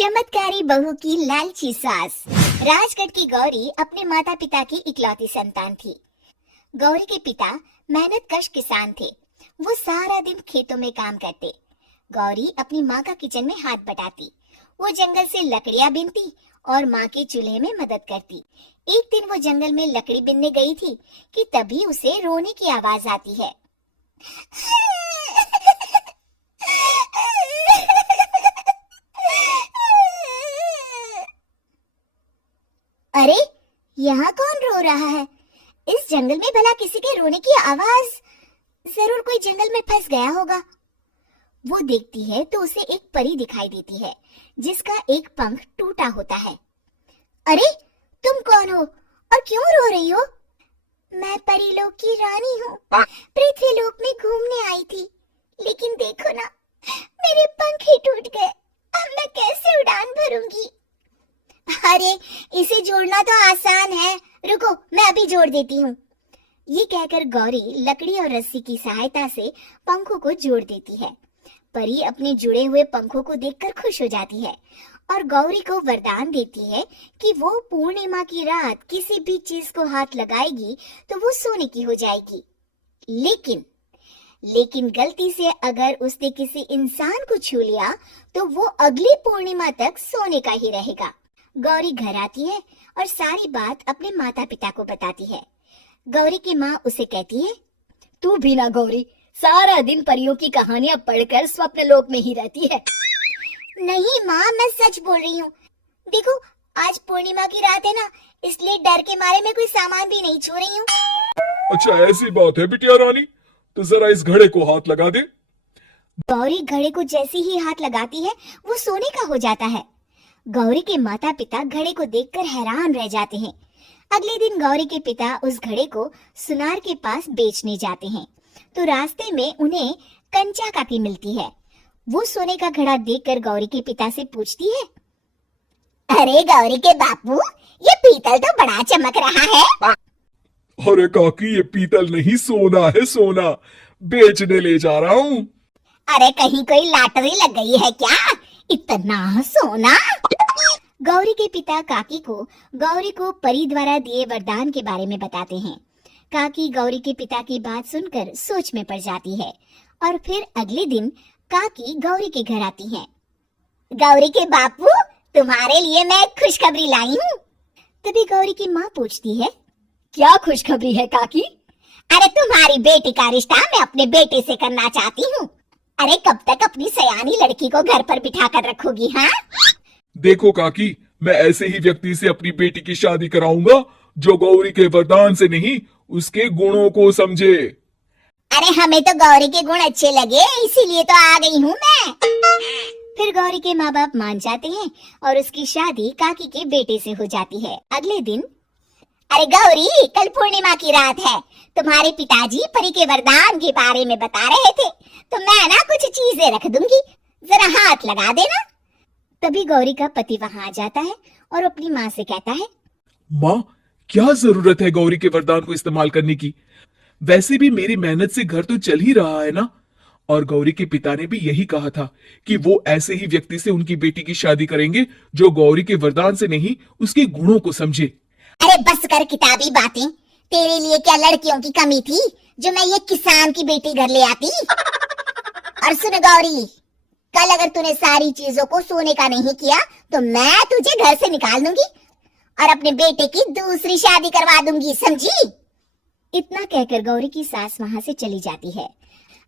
चमत्कारी बहू की लालची सास। राजगढ़ की गौरी अपने माता पिता की इकलौती संतान थी। गौरी के पिता मेहनतकश किसान थे। वो सारा दिन खेतों में काम करते। गौरी अपनी माँ का किचन में हाथ बटाती। वो जंगल से लकड़ियाँ बीनती और माँ के चूल्हे में मदद करती। एक दिन वो जंगल में लकड़ी बीनने गई थी कि तभी उसे रोने की आवाज आती है। अरे, यहाँ कौन रो रहा है? इस जंगल में भला किसी के रोने की आवाज? जरूर कोई जंगल में फंस गया होगा। वो देखती है तो उसे एक परी दिखाई देती है जिसका एक पंख टूटा होता है। अरे, तुम कौन हो और क्यों रो रही हो? मैं परीलोक की रानी हूँ। पृथ्वीलोक में घूमने आई थी, लेकिन देखो ना, मेरे पंख ही टूट गए। अब मैं कैसे उड़ान भरूंगी? अरे, इसे जोड़ना तो आसान है। रुको, मैं अभी जोड़ देती हूँ। ये कहकर गौरी लकड़ी और रस्सी की सहायता से पंखों को जोड़ देती है। परी अपने जुड़े हुए पंखों को देखकर खुश हो जाती है और गौरी को वरदान देती है कि वो पूर्णिमा की रात किसी भी चीज को हाथ लगाएगी तो वो सोने की हो जाएगी। लेकिन गलती से अगर उसने किसी इंसान को छू लिया तो वो अगली पूर्णिमा तक सोने का ही रहेगा। गौरी घर आती है और सारी बात अपने माता पिता को बताती है। गौरी की माँ उसे कहती है, तू भी ना गौरी, सारा दिन परियों की कहानियां पढ़कर स्वप्न लोक में ही रहती है। नहीं माँ, मैं सच बोल रही हूँ। देखो, आज पूर्णिमा की रात है ना, इसलिए डर के मारे मैं कोई सामान भी नहीं छू रही हूँ। अच्छा, ऐसी बात है बिटिया रानी, तो जरा इस घड़े को हाथ लगा दे। गौरी घड़े को जैसे ही हाथ लगाती है वो सोने का हो जाता है। गौरी के माता पिता घड़े को देखकर हैरान रह जाते हैं। अगले दिन गौरी के पिता उस घड़े को सुनार के पास बेचने जाते हैं तो रास्ते में उन्हें कंचा काकी मिलती है। वो सोने का घड़ा देखकर गौरी के पिता से पूछती है, अरे गौरी के बापू, ये पीतल तो बड़ा चमक रहा है। अरे काकी, ये पीतल नहीं, सोना है, सोना। बेचने ले जा रहा हूँ। अरे कहीं कोई लॉटरी लग गई है क्या? इतना सोना? गौरी के पिता काकी को गौरी को परी द्वारा दिए वरदान के बारे में बताते हैं। काकी गौरी के पिता की बात सुनकर सोच में पड़ जाती है और फिर अगले दिन काकी गौरी के घर आती है। गौरी के बापू, तुम्हारे लिए मैं एक खुशखबरी लाई हूँ। तभी गौरी की माँ पूछती है, क्या खुशखबरी है काकी? अरे, तुम्हारी बेटी का रिश्ता मैं अपने बेटे से करना चाहती हूँ। अरे, कब तक अपनी सयानी लड़की को घर पर बिठा कर रखोगी? हाँ, देखो काकी, मैं ऐसे ही व्यक्ति से अपनी बेटी की शादी कराऊंगा जो गौरी के वरदान से नहीं, उसके गुणों को समझे। अरे, हमें तो गौरी के गुण अच्छे लगे, इसीलिए तो आ गई हूँ मैं। फिर गौरी के माँ बाप मान जाते हैं और उसकी शादी काकी के बेटे से हो जाती है। अगले दिन, अरे गौरी, कल पूर्णिमा की रात है। तुम्हारे पिताजी परी के वरदान के बारे में बता रहे थे, तो मैं ना कुछ चीजें रख दूंगी, जरा हाथ लगा देना। तभी गौरी का पति वहाँ आ जाता है और अपनी माँ से कहता है, माँ, क्या जरूरत है गौरी के वरदान को इस्तेमाल करने की? वैसे भी मेरी मेहनत से घर तो चल ही रहा है ना। और गौरी के पिता ने भी यही कहा था कि वो ऐसे ही व्यक्ति से उनकी बेटी की शादी करेंगे जो गौरी के वरदान से नहीं, उसके गुणों को समझे। अरे बस कर किताबी बातें। तेरे लिए क्या लड़कियों की कमी थी जो मैं ये किसान की बेटी घर ले आती? और सुन गौरी, कल अगर तूने सारी चीजों को सोने का नहीं किया तो मैं तुझे घर से निकाल दूंगी और अपने बेटे की दूसरी शादी करवा दूंगी, समझी? इतना कहकर गौरी की सास वहाँ से चली जाती है।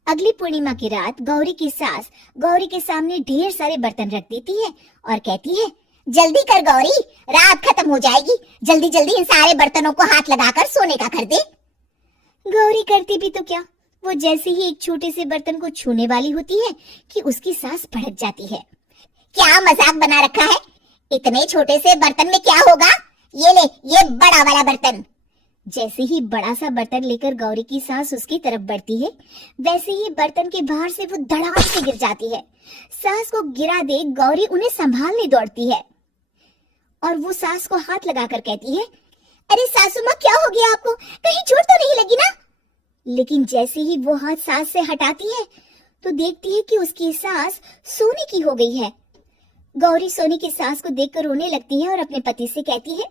अगली पूर्णिमा की रात गौरी की सास गौरी के सामने ढेर सारे बर्तन रख देती है और कहती है, जल्दी कर गौरी, रात खत्म हो जाएगी। जल्दी जल्दी इन सारे बर्तनों को हाथ लगाकर सोने का कर दे। गौरी करती भी तो क्या, वो जैसे ही एक छोटे से बर्तन को छूने वाली होती है कि उसकी सांस भड़क जाती है। क्या मजाक बना रखा है? इतने छोटे से बर्तन में क्या होगा? ये ले, ये बड़ा वाला बर्तन। जैसे ही बड़ा सा बर्तन लेकर गौरी की सांस उसकी तरफ बढ़ती है, वैसे ही बर्तन के बाहर से वो धड़ाम से गिर जाती है। सांस को गिरा देख गौरी उन्हें संभालने दौड़ती है और वो सांस को हाथ लगाकर कहती है, अरे सासू माँ, क्या हो गया आपको? कहीं चोट तो नहीं लगी ना? लेकिन जैसे ही वो हाथ सांस से हटाती है तो देखती है कि उसकी सांस सोने की हो गई है। गौरी सोनी की सास को देखकर रोने लगती है और अपने पति से कहती है,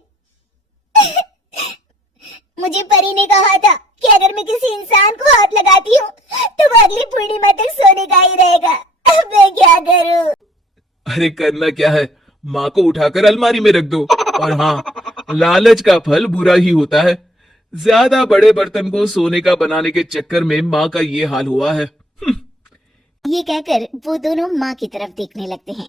मुझे परी ने कहा था कि अगर मैं किसी इंसान को हाथ लगाती हूँ तो वो अगली पूर्णिमा तक सोने का ही रहेगा। अब मैं क्या करूँ? अरे करना क्या है, माँ को उठाकर अलमारी में रख दो। और हाँ, लालच का फल बुरा ही होता है। ज्यादा बड़े बर्तन को सोने का बनाने के चक्कर में माँ का ये हाल हुआ है। ये कहकर वो दोनों माँ की तरफ देखने लगते हैं।